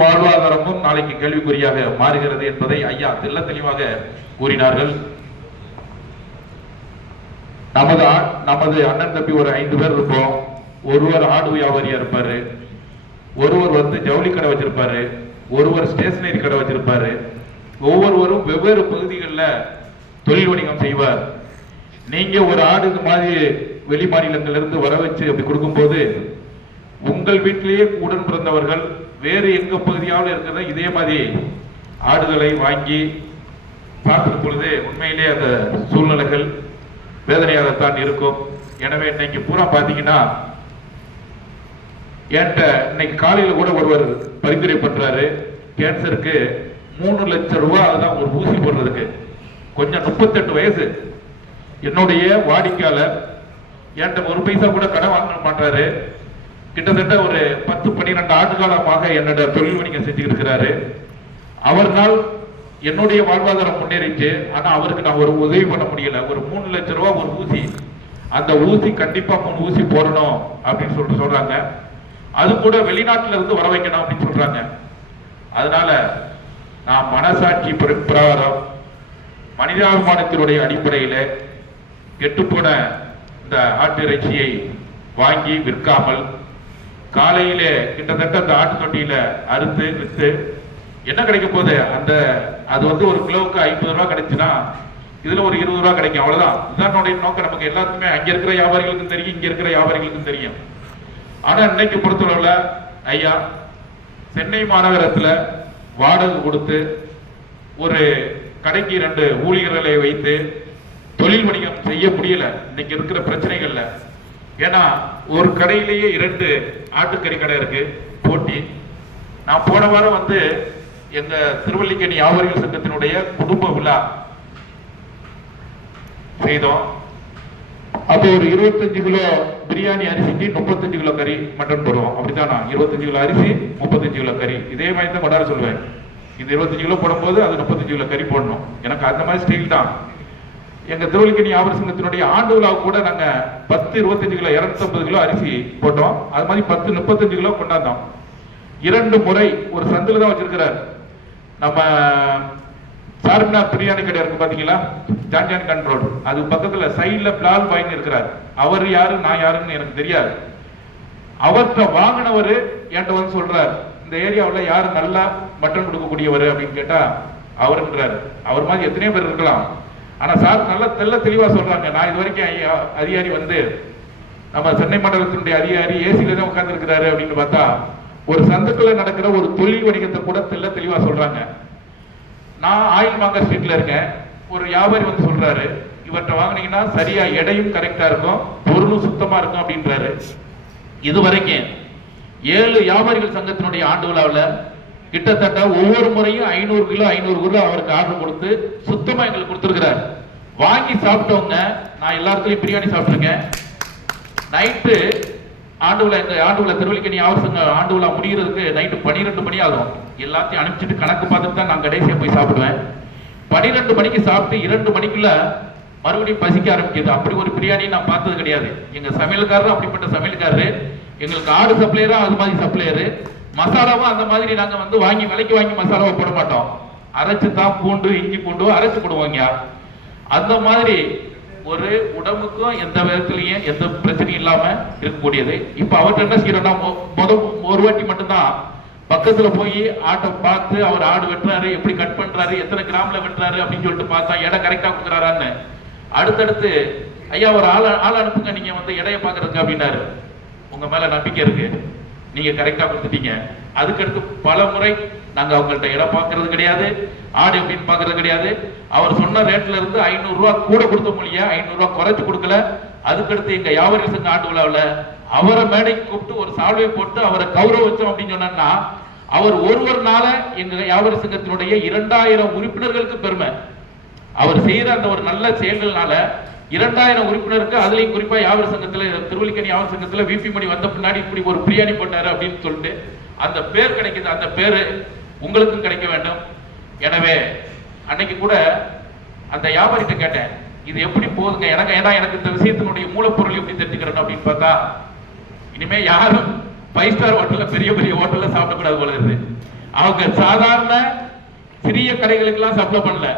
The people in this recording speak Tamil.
வாழ்வாதாரமும் நாளைக்கு கேள்விக்குறியாக மாறுகிறது என்பதை ஐயா தெல்ல தெளிவாக கூறினார்கள். நமது ஆ- நமது அண்ணன் தம்பி ஒரு ஐந்து பேர் இருப்போம். ஒருவர் ஆடு வியாபாரியா இருப்பாரு. ஒருவர் வந்து ஜவுளி கடை வச்சிருப்பாரு. ஒருவர் ஸ்டேஷனரி கடை வச்சிருப்பாரு. ஒவ்வொருவரும் வெவ்வேறு பகுதிகளில் தொழில் வணிகம் செய்வார். நீங்க ஒரு ஆடு மாதிரி வெளி மாநிலங்கள்ல இருந்து வர வச்சு அப்படி கொடுக்கும்போது உங்கள் வீட்டிலேயே உடன் பிறந்தவர்கள் வேறு எங்க பகுதியாவது இருக்கிற இதே மாதிரி ஆடுகளை வாங்கி பார்க்கும் பொழுது உண்மையிலே அந்த சூழ்நிலைகள் வேதனையாகத்தான் இருக்கும். எனவே இன்னைக்கு பூரா பாத்தீங்கன்னா என்கிட்ட இன்னைக்கு காலையில கூட ஒருவர் பரிந்துரை பண்றாரு. கேன்சருக்கு மூணு லட்சம் ரூபாய் அதுதான் ஒரு ஊசி போடுறதுக்கு. கொஞ்சம் முப்பத்தெட்டு வயசு. என்னுடைய வாடிக்கையாளர் என்கிட்ட ஒரு பைசா கூட கடன் வாங்க மாட்டாரு கிட்டத்தட்ட ஒரு பத்து பன்னிரெண்டு ஆண்டு காலமாக என்னோட தொழில் வணிகம் செஞ்சுக்கிட்டு இருக்கிறாரு அவர்னால் என்னுடைய வாழ்வாதாரம் முன்னேறிச்சு. ஆனால் அவருக்கு நான் ஒரு உதவி பண்ண முடியல. ஒரு மூணு லட்சம் ரூபா ஒரு ஊசி. அந்த ஊசி கண்டிப்பாக மூணு ஊசி போடணும் அப்படின்னு சொல்லிட்டு சொல்றாங்க. அது கூட வெளிநாட்டில இருந்து வர வைக்கணும் அப்படின்னு சொல்றாங்க. அதனால நான் மனசாட்சி பிரகாரம் மனிதாபிமானத்தினுடைய அடிப்படையில கெட்டுப்போன இந்த ஆட்டு இறைச்சியை வாங்கி விற்காமல் காலையிலே கிட்டத்தட்ட அந்த ஆட்டு தொட்டியில அறுத்து வித்து என்ன கிடைக்க போகுது? அந்த அது வந்து ஒரு கிலோவுக்கு ஐம்பது ரூபா கிடைச்சுன்னா இதுல ஒரு இருபது ரூபா கிடைக்கும். அவ்வளவுதான். இதுதான் நோக்கம். நமக்கு எல்லாத்துக்குமே அங்க இருக்கிற வியாபாரிகளுக்கும் தெரியும் இங்க இருக்கிற வியாபாரிகளுக்கும் தெரியும். ஆனா இன்னைக்கு பொறுத்தளவுல ஐயா சென்னை மாநகரத்துல வாடகை கொடுத்து ஒரு கடைக்கு ரெண்டு ஊழியர்களை வைத்து தொழில் வணிகம் செய்ய முடியல. இன்னைக்கு இருக்கிற பிரச்சனைகள்ல. ஏன்னா ஒரு கடையிலேயே இரண்டு ஆட்டுக்கறி கடை இருக்கு போட்டி. நான் போன வாரம் வந்து எங்க திருவல்லிக்கணி வியாபாரிகள் சங்கத்தினுடைய குடும்ப விழா செய்தோம். அப்போ ஒரு இருபத்தஞ்சு கிலோ பிரியாணி அரிசிக்கு முப்பத்தஞ்சு கிலோ கறி மட்டன் போடுவோம். அப்படித்தானா இருபத்தஞ்சு கிலோ அரிசி முப்பத்தஞ்சு கிலோ கறி. இதே மாதிரி தான் கொண்டாட சொல்லுவேன் இந்த இருபத்தஞ்சு கிலோ போடும்போது அது முப்பத்தஞ்சு கிலோ கறி போடணும். எனக்கு அந்த மாதிரி ஸ்டைல் தான். எங்க திருவள்ளிக்கணி வியாபார சங்கத்தினுடைய ஆண்டு விழா கூட நாங்க பத்து இருபத்தஞ்சு கிலோ இருநூத்தம்பது கிலோ அரிசி போட்டோம். அது மாதிரி பத்து முப்பத்தஞ்சு கிலோ கொண்டாந்தோம். இரண்டு முறை ஒரு சந்தில தான் வச்சிருக்கிறார். நம்ம சார்மினார் பிரியாணி கடை இருக்கு பாத்தீங்களா? ஜான்ஜான் கண்ட்ரோல் அது பக்கத்துல சைடுல பிளால் பாயிண்ட் இருக்கிறார். அவர் யாரு நான் யாருன்னு எனக்கு தெரியாது. அவர்கிட்ட வாங்கினவர் என்கிட்ட வந்து சொல்றாரு இந்த ஏரியாவுல யாரு நல்லா மட்டன் கொடுக்கக்கூடியவர்? அப்படின்னு கேட்டா அவருன்றாரு. அவர் மாதிரி எத்தனையோ பேர் இருக்கலாம். ஆனா சார் நல்ல தெள்ள தெளிவா சொல்றாங்க. நான் இது வரைக்கும் அதிகாரி வந்து நம்ம சென்னை மண்டலத்தினுடைய அதிகாரி ஏசில தான் உட்கார்ந்து இருக்கிறாரு அப்படின்னு பார்த்தா ஒரு சந்துக்குள்ள நடக்கிற ஒரு தொழில் வணிகத்தை கூட தெல்ல தெளிவா சொல்றாங்க. நான் ஆயில் மாங்கா ஸ்ட்ரீட்ல இருக்கேன். ஒரு வியாபாரி வந்து சொல்றாரு இவர்கிட்ட வாங்குனீங்கன்னா சரியா எடையும் கரெக்டா இருக்கும் பொருளும் சுத்தமா இருக்கும் அப்படின்றாரு. இது வரைக்கும் ஏழு வியாபாரிகள் சங்கத்தினுடைய ஆண்டு விழாவில் கிட்டத்தட்ட ஒவ்வொரு முறையும் ஐநூறு கிலோ ஐநூறு கிலோ அவருக்கு ஆர்டர் கொடுத்து சுத்தமா எங்களுக்கு கொடுத்துருக்கிறார். வாங்கி சாப்பிட்டவங்க நான் எல்லாத்துலயும் பிரியாணி சாப்பிட்டுருக்கேன். நைட்டு ஆண்டு விழா எங்க ஆண்டு விழா திருவள்ளிக்கணி ஆவசங்க ஆண்டு விழா முடிகிறதுக்கு நைட்டு பனிரெண்டு மணி ஆகும். எல்லாத்தையும் அனுப்பிச்சிட்டு கணக்கு பார்த்துட்டு தான் நான் கடைசியா போய் சாப்பிடுவேன். பனிரெண்டு மணிக்கு சாப்பிட்டு இரண்டு மணிக்குள்ள மறுபடியும் பசிக்க ஆரம்பிக்குது. அப்படி ஒரு பிரியாணி நான் பார்த்தது கிடையாது. எங்க சமையல்காரரும் அப்படிப்பட்ட சமையல்காரரு. எங்களுக்கு ஆடு சப்ளையரா அது மாதிரி சப்ளையரு. மசாலாவும் அந்த மாதிரி நாங்க வந்து வாங்கி விலைக்கு வாங்கி மசாலாவை போட மாட்டோம். அரைச்சு தான் பூண்டு இஞ்சி பூண்டு அரைச்சு போடுவாங்க அந்த மாதிரி ஒரு உடம்புக்கும் எந்த விதத்துலயும் எந்த பிரச்சனையும் இல்லாம இருக்கக்கூடியது. இப்ப அவர்கிட்ட என்ன செய்யறோம்னா மொ- முத ஒரு வாட்டி மட்டும்தான். பக்கத்துல போய் ஆட்டை பார்த்து அவர் ஆடு வெட்டுறாரு எப்படி கட் பண்றாரு எத்தனை கிராம்ல வெட்டுறாரு அப்படின்னு சொல்லிட்டு பார்த்தா இடம் கரெக்டா கொடுக்குறாரான்னு. அடுத்தடுத்து ஐயா ஒரு ஆள் ஆள் அனுப்புங்க நீங்க வந்து எடையை பாக்குறதுக்கு அப்படின்னாரு. உங்க மேல நம்பிக்கை இருக்கு. நீங்க கரெக்டா கொடுத்துட்டீங்க. அதுக்கடுத்து பல முறை நாங்க அவங்கள்ட்ட இடம் பார்க்கறது கிடையாது ஆடு எப்படின்னு பார்க்கறது கிடையாது. அவர் சொன்ன ரேட்ல இருந்து ஐநூறு ரூபாய் கூட கொடுத்த முடியா ஐநூறு ரூபாய் குறைச்சு கொடுக்கல. அதுக்கடுத்து எங்க வியாபாரி சங்க ஆண்டு விழாவில் அவரை மேடைக்கு கூப்பிட்டு ஒரு சால்வை போட்டு அவரை கௌரவிச்சோம் அப்படின்னு சொன்னா அவர் ஒருவர்னால எங்க வியாபாரி சங்கத்தினுடைய இரண்டாயிரம் உறுப்பினர்களுக்கு பெருமை. அவர் செய்யற அந்த ஒரு நல்ல செயல்கள்னால இரண்டாயிரம் உறுப்பினருக்கு அதுலேயும் குறிப்பாக யாவர் சங்கத்தில் திருவள்ளிக்கணி யாவர் சங்கத்தில் விபி மணி வந்த பின்னாடி இப்படி ஒரு பிரியாணி போட்டாரு அப்படின்னு சொல்லிட்டு அந்த பேர் கிடைக்குது. அந்த பேர் உங்களுக்கும் கிடைக்க வேண்டும். எனவே அன்னைக்கு கூட அந்த வியாபாரிகிட்ட கேட்டேன் இது எப்படி போகுதுங்க? எனக்கு ஏன்னா எனக்கு இந்த விஷயத்தினுடைய மூலப்பொருள் எப்படி தெரிஞ்சுக்கிறேன் அப்படின்னு பார்த்தா இனிமே யாரும் ஃபைவ் ஸ்டார் ஹோட்டல்ல பெரிய பெரிய ஹோட்டல்ல சாப்பிடக்கூடாது போல இருக்கு. அவங்க சாதாரண சிறிய கடைகளுக்கெல்லாம் சப்ளை பண்ணல.